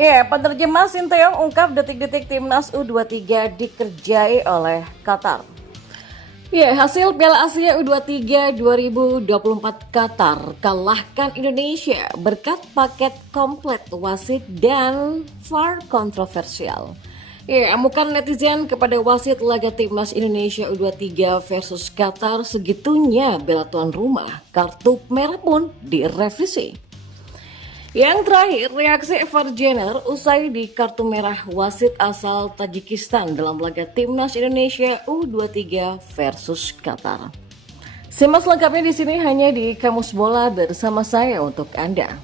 Penerjemah Sinteyong ungkap detik-detik timnas U23 dikerjai oleh Qatar. Hasil Piala Asia U23 2024 Qatar kalahkan Indonesia berkat paket komplit wasit dan VAR kontroversial. Amukan netizen kepada wasit laga timnas Indonesia U23 versus Qatar segitunya bela tuan rumah, kartu merah pun direvisi. Yang terakhir, reaksi Evar Jenner usai di kartu merah wasit asal Tajikistan dalam laga timnas Indonesia U23 versus Qatar. Simak lengkapnya di sini hanya di Kamus Bola bersama saya untuk Anda.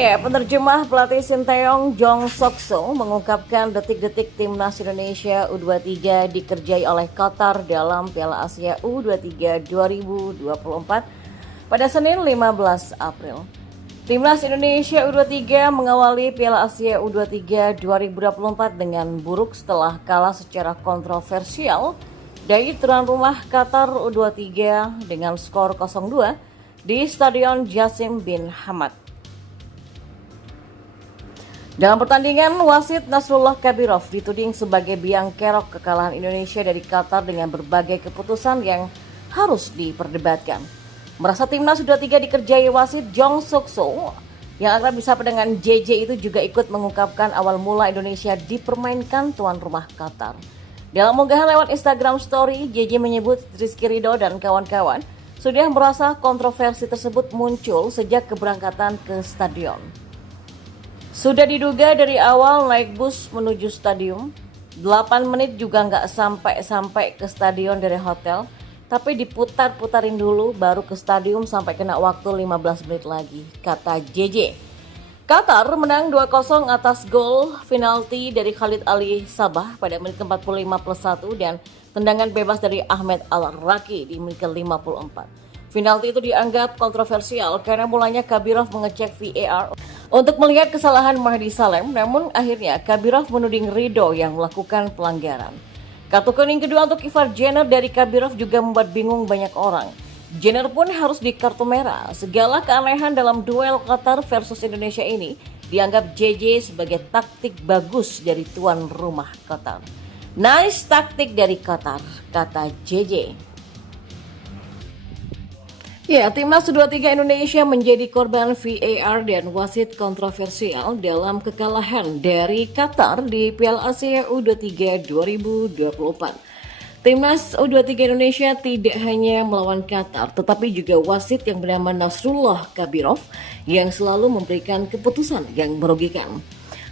Penerjemah pelatih Sinteyong Jong Sok-so mengungkapkan detik-detik timnas Indonesia U23 dikerjai oleh Qatar dalam Piala Asia U23 2024 pada Senin 15 April. Timnas Indonesia U23 mengawali Piala Asia U23 2024 dengan buruk setelah kalah secara kontroversial dari tuan rumah Qatar U23 dengan skor 0-2 di Stadion Jassim bin Hamad. Dalam pertandingan, wasit Nasrullah Kabirov dituding sebagai biang kerok kekalahan Indonesia dari Qatar dengan berbagai keputusan yang harus diperdebatkan. Merasa timnas sudah 3 dikerjai wasit Jong Sok-so yang akrab disapa dengan JJ itu juga ikut mengungkapkan awal mula Indonesia dipermainkan tuan rumah Qatar. Dalam unggahan lewat Instagram Story, JJ menyebut Rizky Ridho dan kawan-kawan sudah merasa kontroversi tersebut muncul sejak keberangkatan ke stadion. Sudah diduga dari awal naik bus menuju stadion, 8 menit juga nggak sampai ke stadion dari hotel, tapi diputar-putarin dulu baru ke stadion sampai kena waktu 15 menit lagi, kata JJ. Qatar menang 2-0 atas gol penalti dari Khalid Ali Sabah pada menit ke-45+1 dan tendangan bebas dari Ahmed Al-Raki di menit ke-54. Penalti itu dianggap kontroversial karena mulanya Kabirov mengecek VAR untuk melihat kesalahan Mahdi Salem, namun akhirnya Kabirov menuding Ridho yang melakukan pelanggaran. Kartu kuning kedua untuk Evar Jenner dari Kabirov juga membuat bingung banyak orang. Jenner pun harus di kartu merah. Segala keanehan dalam duel Qatar versus Indonesia ini dianggap JJ sebagai taktik bagus dari tuan rumah Qatar. Nice taktik dari Qatar, kata JJ. Timnas U23 Indonesia menjadi korban VAR dan wasit kontroversial dalam kekalahan dari Qatar di Piala Asia U23 2024. Timnas U23 Indonesia tidak hanya melawan Qatar, tetapi juga wasit yang bernama Nasrullah Kabirov yang selalu memberikan keputusan yang merugikan.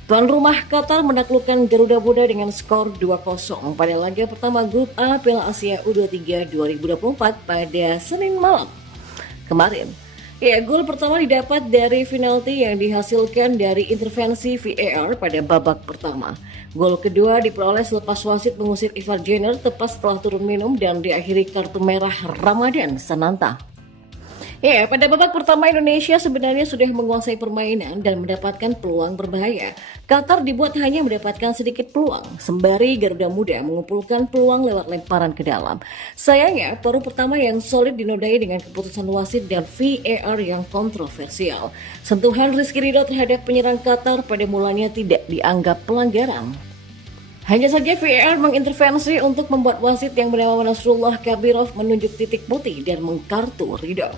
Tuan rumah Qatar menaklukkan Garuda Muda dengan skor 2-0 pada laga pertama Grup A Piala Asia U23 2024 pada Senin malam kemarin. Gol pertama didapat dari penalti yang dihasilkan dari intervensi VAR pada babak pertama. Gol kedua diperoleh selepas wasit mengusir Evar Jenner tepat setelah turun minum dan diakhiri kartu merah Ramadan Sananta. Pada babak pertama Indonesia sebenarnya sudah menguasai permainan dan mendapatkan peluang berbahaya. Qatar dibuat hanya mendapatkan sedikit peluang, sembari Garuda Muda mengumpulkan peluang lewat lemparan ke dalam. Sayangnya, paruh pertama yang solid dinodai dengan keputusan wasit dan VAR yang kontroversial. Sentuhan Rizky Ridho terhadap penyerang Qatar pada mulanya tidak dianggap pelanggaran. Hanya saja VAR mengintervensi untuk membuat wasit yang bernama Nasrullah Kabirov menunjuk titik putih dan mengkartu Ridho.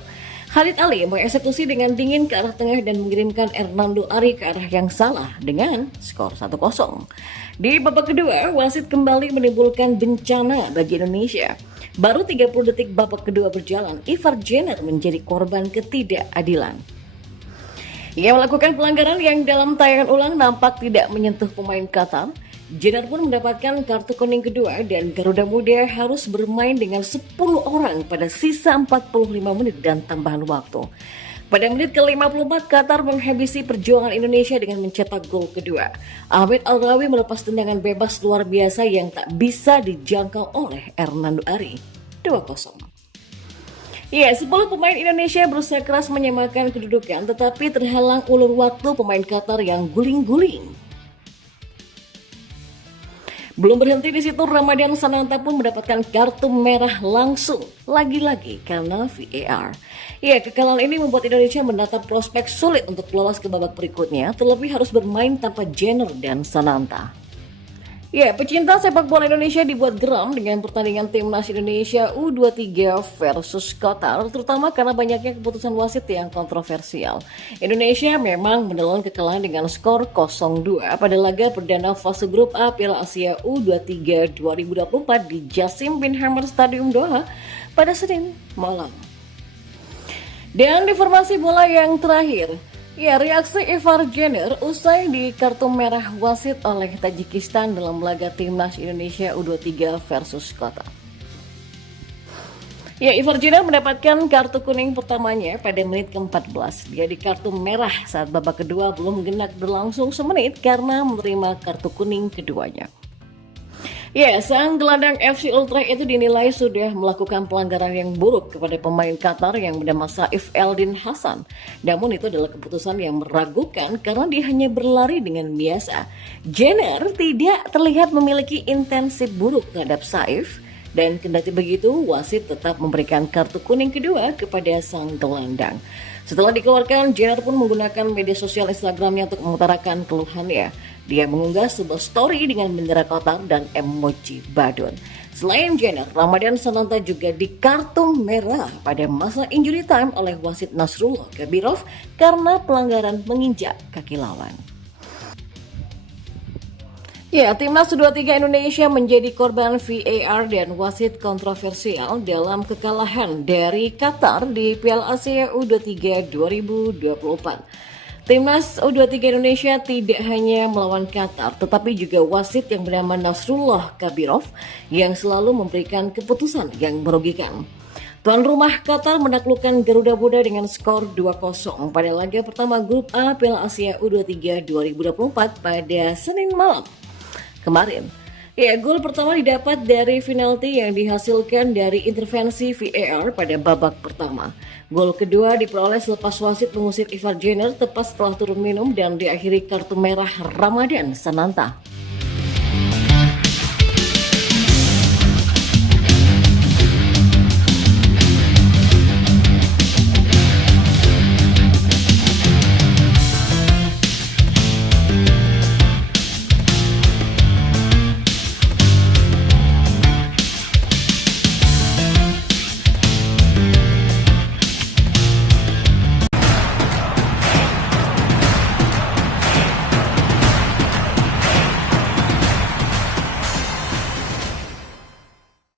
Khalid Ali mengeksekusi dengan dingin ke arah tengah dan mengirimkan Hernando Ari ke arah yang salah dengan skor 1-0. Di babak kedua, wasit kembali menimbulkan bencana bagi Indonesia. Baru 30 detik babak kedua berjalan, Evar Jenner menjadi korban ketidakadilan. Ia melakukan pelanggaran yang dalam tayangan ulang nampak tidak menyentuh pemain Qatar. Jenner pun mendapatkan kartu kuning kedua dan Garuda Muda harus bermain dengan 10 orang pada sisa 45 menit dan tambahan waktu. Pada menit ke-54, Qatar menghabisi perjuangan Indonesia dengan mencetak gol kedua. Ahmed Al-Rawi melepas tendangan bebas luar biasa yang tak bisa dijangkau oleh Hernando Ari. 2-0. 10 pemain Indonesia berusaha keras menyamakan kedudukan tetapi terhalang ulur waktu pemain Qatar yang guling-guling. Belum berhenti di situ, Ramadan Sananta pun mendapatkan kartu merah langsung, lagi-lagi karena VAR. Ya, kekalahan ini membuat Indonesia menatap prospek sulit untuk lolos ke babak berikutnya, terlebih harus bermain tanpa Jenner dan Sananta. Ya, pecinta sepak bola Indonesia dibuat geram dengan pertandingan timnas Indonesia U23 versus Qatar, terutama karena banyaknya keputusan wasit yang kontroversial. Indonesia memang menelan kekalahan dengan skor 0-2 pada laga perdana fase grup A Piala Asia U23 2024 di Jassim Bin Hamad Stadium Doha pada Senin malam. Dan informasi bola yang terakhir, ya, reaksi Ivar Jenner usai di kartu merah wasit oleh Tajikistan dalam laga timnas Indonesia U23 versus Qatar. Ya, Ivar Jenner mendapatkan kartu kuning pertamanya pada menit ke-14. Dia di kartu merah saat babak kedua belum genap berlangsung semenit karena menerima kartu kuning keduanya. Ya, sang gelandang FC Ultra itu dinilai sudah melakukan pelanggaran yang buruk kepada pemain Qatar yang bernama Saif Eldin Hassan. Namun itu adalah keputusan yang meragukan karena dia hanya berlari dengan biasa. Jenner tidak terlihat memiliki intensi buruk terhadap Saif, dan kendati begitu wasit tetap memberikan kartu kuning kedua kepada sang gelandang. Setelah dikeluarkan, Jenner pun menggunakan media sosial Instagramnya untuk mengutarakan keluhannya. Dia mengunggah sebuah story dengan bendera Qatar dan emoji badut. Selain Jenner, Ramadan Sananta juga di kartu merah pada masa injury time oleh wasit Nasrullah Kabirov karena pelanggaran menginjak kaki lawan. Ya, timnas U23 Indonesia menjadi korban VAR dan wasit kontroversial dalam kekalahan dari Qatar di Piala Asia U23 2024. Timnas U23 Indonesia tidak hanya melawan Qatar, tetapi juga wasit yang bernama Nasrullah Kabirov yang selalu memberikan keputusan yang merugikan. Tuan rumah Qatar menaklukkan Garuda Muda dengan skor 2-0 pada laga pertama Grup A Piala Asia U23 2024 pada Senin malam kemarin. Ya, gol pertama didapat dari penalti yang dihasilkan dari intervensi VAR pada babak pertama. Gol kedua diperoleh selepas wasit mengusir Ivar Jenner tepat setelah turun minum dan diakhiri kartu merah Ramadan Sananta.